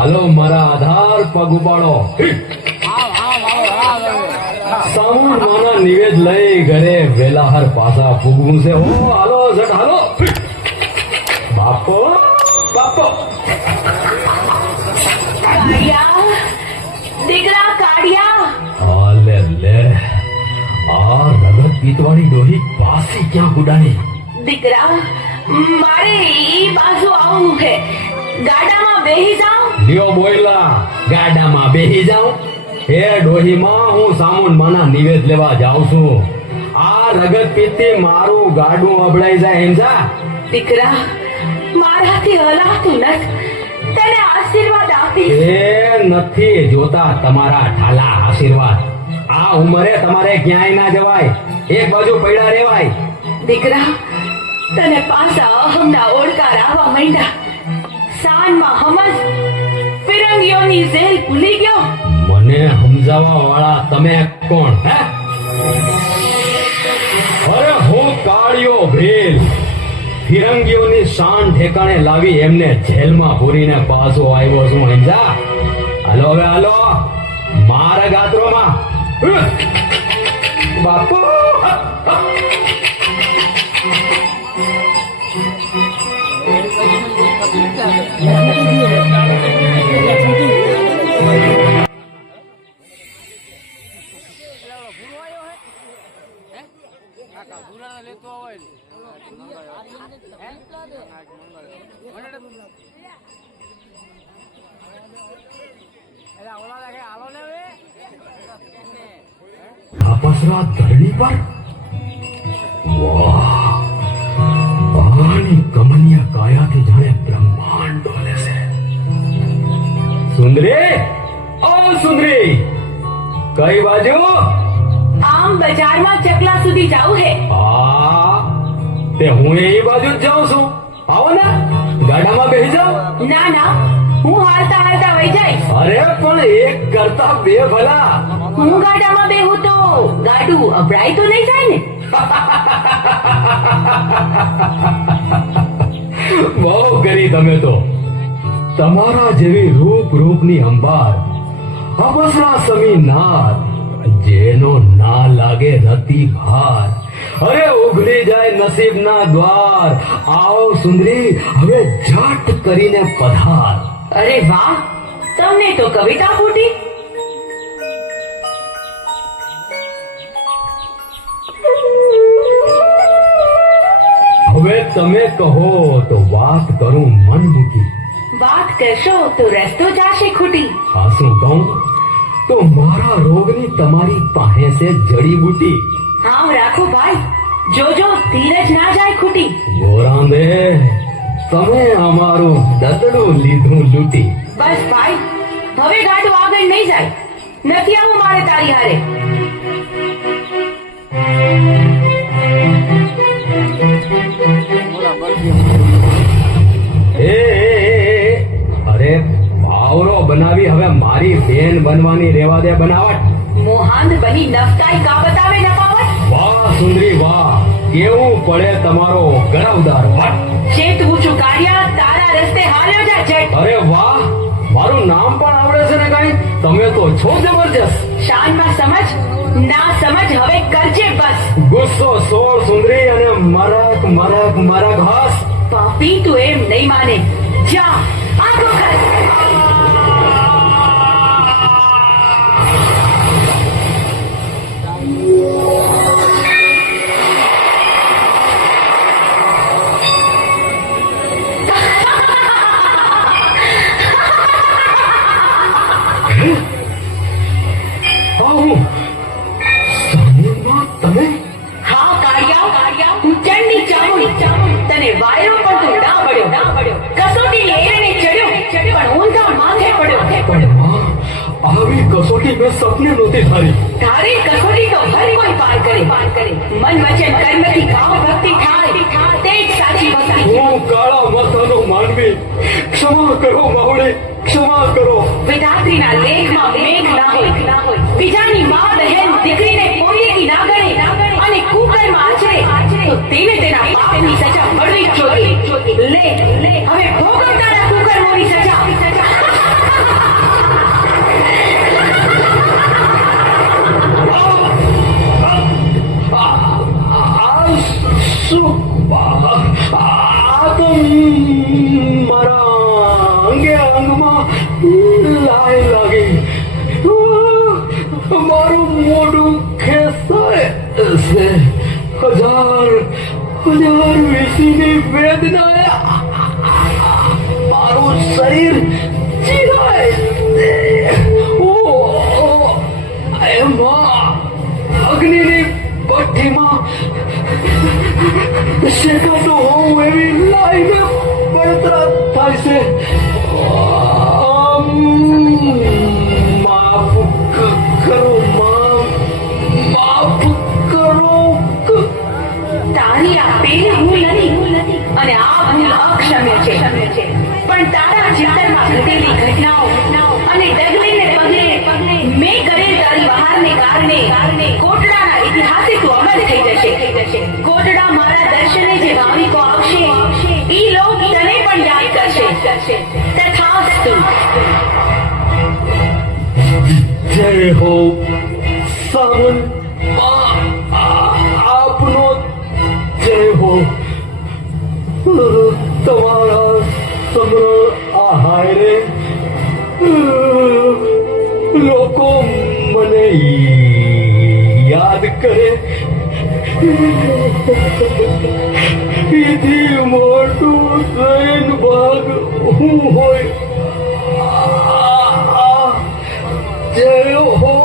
હાલો મારા આધાર પગ ઉપાડો સાઉન્ડ માના નિવેદ લઈ ઘરે વેલાહર પાસા ફૂગવું છે હો હાલો ઝટ હાલો બાપો બાપો કાળિયા દીકરા કાળિયા આ લે લે આ રગત પીતવાળી ડોહી પાસી ક્યાં ગુડાની દીકરા મારે ઈ બાજુ આવવું છે ગાડામાં બેહી જાઉં લ્યો બોયલા ગાડામાં બેહી જાઉં હે ડોહીમાં હું સામુન માના નિવેદ લેવા જાઉં છું. આ રગત પીતી મારું ગાડું અબડાઈ જાય એમ જા. દીકરા મારાથી હલાતું નથી. તને આશીર્વાદ આપી. એ નથી જોતા તમારા ઠાલા આશીર્વાદ. આ ઉંમરે તમારે ક્યાંય ના જવાય. એક બાજુ પડ્યા રેવાય દીકરા તને પાછા અહમના ઓળકાર આવવા માંડ્યા. સાનમાં હમજ ફિરંગીઓની જેલ ભૂલી ગયો? મને સમજાવવા વાળા તમે કોણ, હે? અરે હું કાળિયો ભેલ. ફિરંગીઓની શાન ઠેકાણે લાવી એમને જેલમાં પૂરીને પાછો આવ્યો છું સમજા હાલો હવે હાલો. મારા ગાત્રોમાં. બાપુ. આપસરા ધરણી પર વાહ આની કમનીય કાયાથી જાણે બ્રહ્માંડ ડોલે છે સુંદરી ઓ સુંદરી કઈ બાજુ આમ બજારમાં ચકલા સુધી જાવું હે. આ તે હું એ બાજુ જ જાઉં છું. આવો ને ગાડામાં બેસી જાઓ. ના ના હું હાલતા હાલતા વહી જઈશ. અરે પણ એક કરતા બે ભલા. હું ગાડામાં બેહું તો ગાડું અભરાય તો નહીં જાય ને? બહુ કરી તમે તો. તમારા જેવી રૂપ રૂપની અંબાર અબસરા સમી નાર જેનો ના લાગે રતી ભાર. અરે ઉઘડી જાય નસીબના દ્વાર. આવો સુંદરી હવે ઝટ કરીને પધાર. અરે વાહ તમને તો કવિતા ફૂટી હવે તમે કહો તો વાત કરું મન મૂકી. વાત કરશો તો રસ્તો જાશે ખૂટી. હા શું કહું? તો મારા રોગની તમારી પાસે છે જડીબુટી આમ રાખો ભાઈ. જોજો ધીરજ ના જાય ખૂટી. ગોરાંદે તમે અમારું દતડું લીધું લૂટી. બસ ભાઈ હવે ગાડું આગળ નહીં જાય. નથી આવું મારે તારી હારે. Hey, ભાવરો બનાવી હવે મારી બેન બનવાની રેવા દે બનાવટ. મોહાંદ બની નફતાઈ કા બતાવે નફાવટ? વાહ સુંદરી વાહ. કેવું પડે તમારો ગરવદાર વટ જે તું ચુકાડ્યા તારા રસ્તે હાલ્યો જા જટ અરે વાહ મારું નામ પણ આવડે છે ને કાઈ? તમે તો છો જબરજસ્ત. શાનમાં સમજ? ના સમજ હવે કરજે બસ. ગુસ્સો સોળ સુંદરી અને મરક મરક મરક હસ. પાપી તું એમ નહીં માને. જા આગો કસોટી મેં સપને નહોતી ધારી ધારી કસોટી તો હર કોઈ પાર કરે. પાર કરે મન વચન કર્મથી ભાવ ભક્તિ થાય. તે જ સાચી ભક્તિ હું કાળા માથાનો માનવી. ક્ષમા કરો માવડે. ક્ષમા કરો. વિધાત્રીના લેખમાં મેઘ ના હોય. બીજાની મા બહેન દીકરીને કોઈની ના ગણે. અને કુકર્મ આચરે. તો તેને તેના પાપની સજા મળવી જ જોઈએ. લે હવે ભોગવ કુકર્મોની સજા. અંગમાં લાય લાગી મારું મોઢું ખેસાય છે. હજાર હજાર વીસીની વેદનાએ મારું શરીર She do rumo, ele lá e meu, vai entrar, vai ser. જય હો સાવન આપનો જય હો. તમારા સમર આહારે, લોકો મને યાદ કરે. એથી મોટું જૈન ભાગ હું હોય. જે હોય